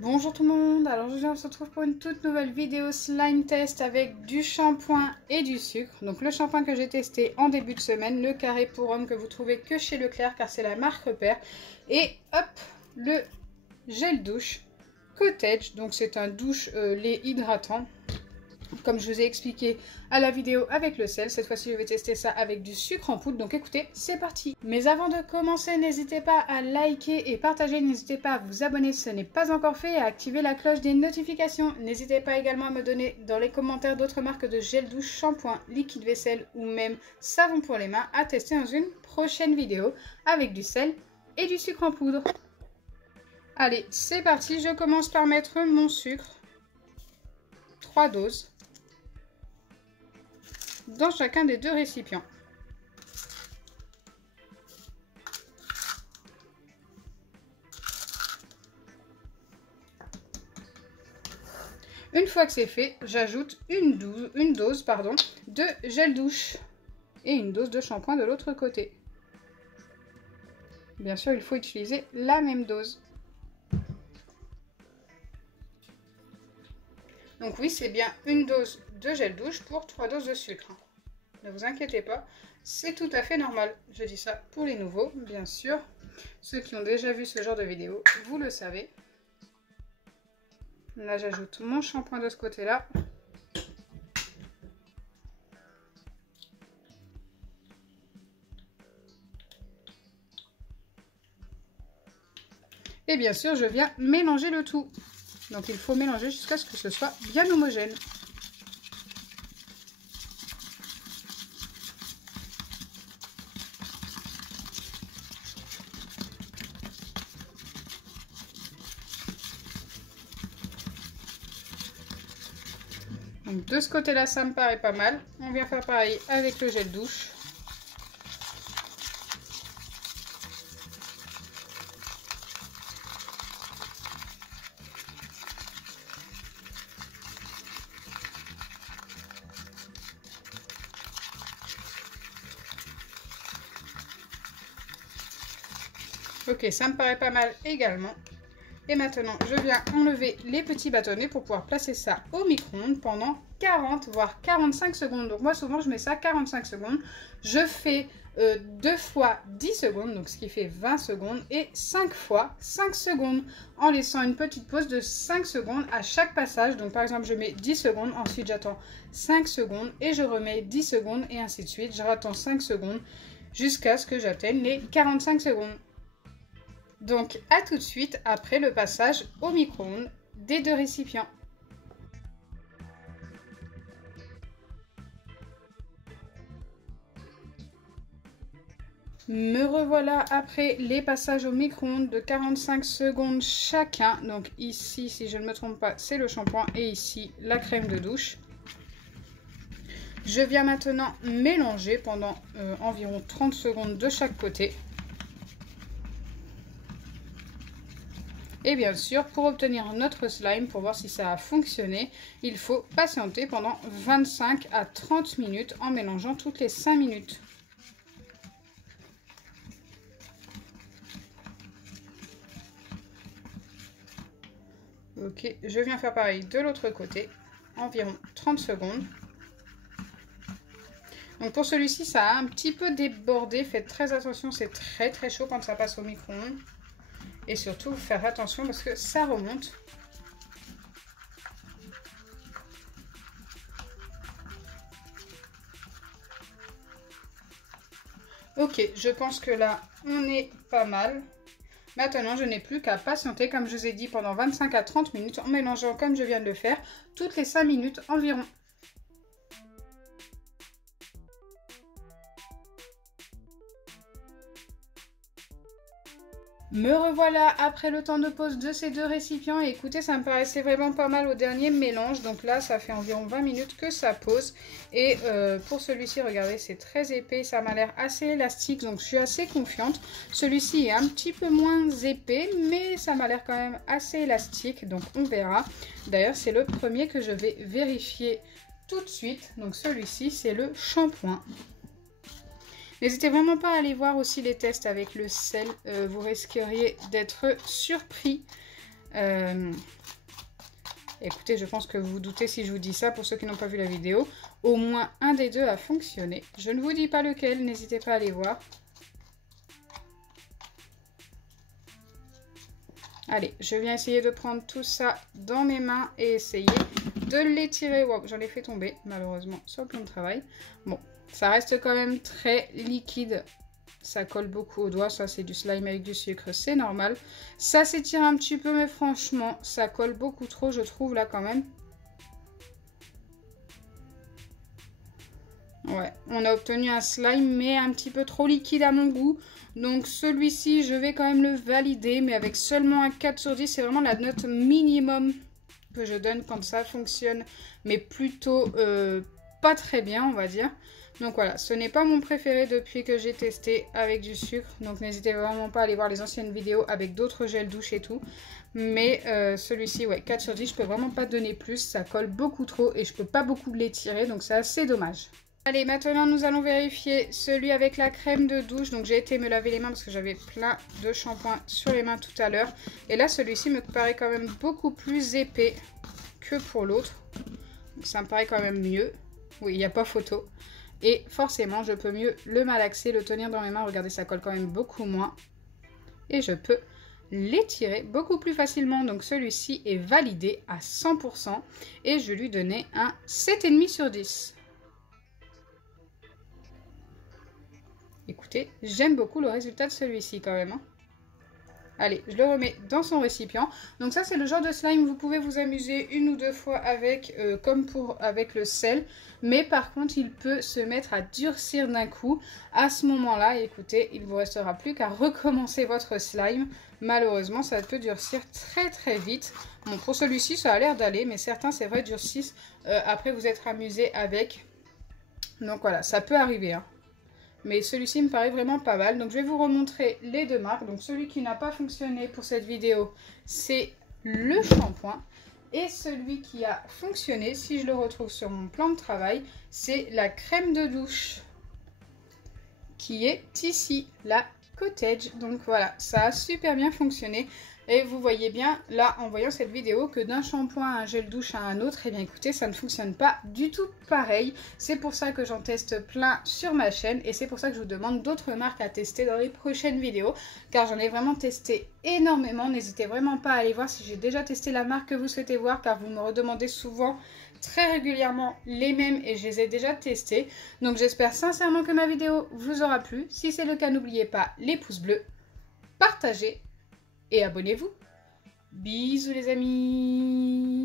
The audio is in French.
Bonjour tout le monde, alors aujourd'hui on se retrouve pour une toute nouvelle vidéo slime test avec du shampoing et du sucre. Donc le shampoing que j'ai testé en début de semaine, le carré pour homme que vous trouvez que chez Leclerc car c'est la marque repère. Et hop, le gel douche Cottage, donc c'est un douche lait hydratant. Comme je vous ai expliqué à la vidéo avec le sel, cette fois-ci je vais tester ça avec du sucre en poudre, donc écoutez, c'est parti. Mais avant de commencer, n'hésitez pas à liker et partager, n'hésitez pas à vous abonner si ce n'est pas encore fait et à activer la cloche des notifications. N'hésitez pas également à me donner dans les commentaires d'autres marques de gel douche, shampoing, liquide vaisselle ou même savon pour les mains à tester dans une prochaine vidéo avec du sel et du sucre en poudre. Allez, c'est parti, je commence par mettre mon sucre, 3 doses. Dans chacun des deux récipients. Une fois que c'est fait, j'ajoute une dose de gel douche et une dose de shampoing de l'autre côté. Bien sûr, il faut utiliser la même dose. Donc oui, c'est bien une dose de gel douche pour 3 doses de sucre. Ne vous inquiétez pas, c'est tout à fait normal. Je dis ça pour les nouveaux, bien sûr. Ceux qui ont déjà vu ce genre de vidéo, vous le savez. Là, j'ajoute mon shampoing de ce côté-là. Et bien sûr, je viens mélanger le tout. Donc il faut mélanger jusqu'à ce que ce soit bien homogène. Donc de ce côté-là, ça me paraît pas mal. On vient faire pareil avec le gel douche. Ok, ça me paraît pas mal également. Et maintenant, je viens enlever les petits bâtonnets pour pouvoir placer ça au micro-ondes pendant 40 voire 45 secondes. Donc moi, souvent, je mets ça 45 secondes. Je fais 2 fois 10 secondes, donc ce qui fait 20 secondes, et 5 fois 5 secondes, en laissant une petite pause de 5 secondes à chaque passage. Donc par exemple, je mets 10 secondes, ensuite j'attends 5 secondes, et je remets 10 secondes, et ainsi de suite. Je rattends 5 secondes jusqu'à ce que j'atteigne les 45 secondes. Donc à tout de suite après le passage au micro-ondes des deux récipients. Me revoilà après les passages au micro-ondes de 45 secondes chacun. Donc ici, si je ne me trompe pas, c'est le shampoing et ici la crème de douche. Je viens maintenant mélanger pendant environ 30 secondes de chaque côté. Et bien sûr, pour obtenir notre slime, pour voir si ça a fonctionné, il faut patienter pendant 25 à 30 minutes en mélangeant toutes les 5 minutes. Ok, je viens faire pareil de l'autre côté, environ 30 secondes. Donc pour celui-ci, ça a un petit peu débordé, faites très attention, c'est très chaud quand ça passe au micro-ondes. Et surtout, faire attention parce que ça remonte. Ok, je pense que là, on est pas mal. Maintenant, je n'ai plus qu'à patienter, comme je vous ai dit, pendant 25 à 30 minutes en mélangeant comme je viens de le faire, toutes les 5 minutes environ. Me revoilà après le temps de pause de ces deux récipients et écoutez, ça me paraissait vraiment pas mal au dernier mélange. Donc là, ça fait environ 20 minutes que ça pose. Et pour celui-ci, regardez, c'est très épais, ça m'a l'air assez élastique, donc je suis assez confiante. Celui-ci est un petit peu moins épais, mais ça m'a l'air quand même assez élastique, donc on verra. D'ailleurs, c'est le premier que je vais vérifier tout de suite. Donc celui-ci, c'est le shampoing. N'hésitez vraiment pas à aller voir aussi les tests avec le sel, vous risqueriez d'être surpris. Écoutez, je pense que vous vous doutez si je vous dis ça, pour ceux qui n'ont pas vu la vidéo. Au moins un des deux a fonctionné. Je ne vous dis pas lequel, n'hésitez pas à aller voir. Allez, je viens essayer de prendre tout ça dans mes mains et essayer de l'étirer. Wow, j'en ai fait tomber, malheureusement, sur le plan de travail. Bon, ça reste quand même très liquide. Ça colle beaucoup aux doigts. Ça, c'est du slime avec du sucre, c'est normal. Ça s'étire un petit peu, mais franchement, ça colle beaucoup trop, je trouve, là, quand même. Ouais, on a obtenu un slime, mais un petit peu trop liquide à mon goût. Donc celui-ci, je vais quand même le valider, mais avec seulement un 4 sur 10. C'est vraiment la note minimum que je donne quand ça fonctionne, mais plutôt pas très bien, on va dire. Donc voilà, ce n'est pas mon préféré depuis que j'ai testé avec du sucre. Donc n'hésitez vraiment pas à aller voir les anciennes vidéos avec d'autres gels douche et tout. Mais celui-ci, ouais, 4 sur 10, je peux vraiment pas donner plus. Ça colle beaucoup trop et je peux pas beaucoup l'étirer, donc c'est assez dommage. Allez, maintenant nous allons vérifier celui avec la crème de douche. Donc j'ai été me laver les mains parce que j'avais plein de shampoing sur les mains tout à l'heure. Et là, celui-ci me paraît quand même beaucoup plus épais que pour l'autre. Donc ça me paraît quand même mieux. Oui, il n'y a pas photo. Et forcément, je peux mieux le malaxer, le tenir dans mes mains. Regardez, ça colle quand même beaucoup moins. Et je peux l'étirer beaucoup plus facilement. Donc celui-ci est validé à 100%. Et je lui donnais un 7,5 sur 10. Écoutez, j'aime beaucoup le résultat de celui-ci quand même. Hein. Allez, je le remets dans son récipient. Donc ça, c'est le genre de slime, vous pouvez vous amuser une ou deux fois avec, comme avec le sel. Mais par contre, il peut se mettre à durcir d'un coup. À ce moment-là, écoutez, il ne vous restera plus qu'à recommencer votre slime. Malheureusement, ça peut durcir très très vite. Bon, pour celui-ci, ça a l'air d'aller, mais certains, c'est vrai, durcissent après vous être amusé avec. Donc voilà, ça peut arriver, hein. Mais celui-ci me paraît vraiment pas mal. Donc je vais vous remontrer les deux marques. Donc celui qui n'a pas fonctionné pour cette vidéo, c'est le shampoing. Et celui qui a fonctionné, si je le retrouve sur mon plan de travail, c'est la crème de douche. Qui est ici, la Cottage. Donc voilà, ça a super bien fonctionné. Et vous voyez bien, là, en voyant cette vidéo, que d'un shampoing à un gel douche à un autre, et bien écoutez, ça ne fonctionne pas du tout pareil. C'est pour ça que j'en teste plein sur ma chaîne. Et c'est pour ça que je vous demande d'autres marques à tester dans les prochaines vidéos. Car j'en ai vraiment testé énormément. N'hésitez vraiment pas à aller voir si j'ai déjà testé la marque que vous souhaitez voir. Car vous me redemandez souvent, très régulièrement, les mêmes et je les ai déjà testés. Donc j'espère sincèrement que ma vidéo vous aura plu. Si c'est le cas, n'oubliez pas les pouces bleus, partagez et abonnez-vous. Bisous les amis.